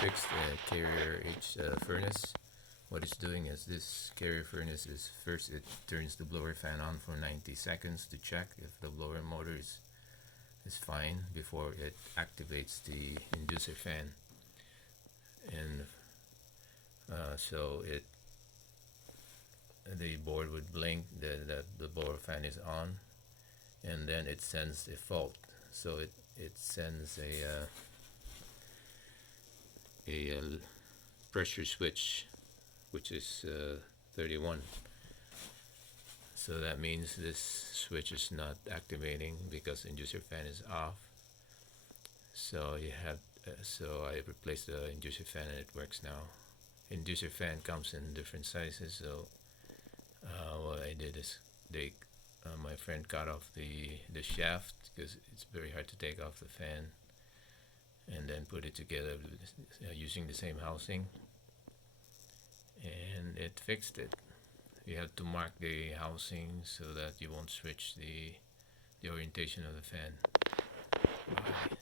fixed carrier H furnace. What it's doing is this carrier furnace is first it turns the blower fan on for 90 seconds to check if the blower motor is fine before it activates the inducer fan. And so the board would blink that the blower fan is on, and then it sends a fault. So it sends a pressure switch, which is 31. So that means this switch is not activating because inducer fan is off. So I replaced the inducer fan and it works now. Inducer fan comes in different sizes. So what I did is my friend cut off the shaft because it's very hard to take off the fan, and then put it together using the same housing, and it fixed it. You have to mark the housing so that you won't switch the orientation of the fan. Bye.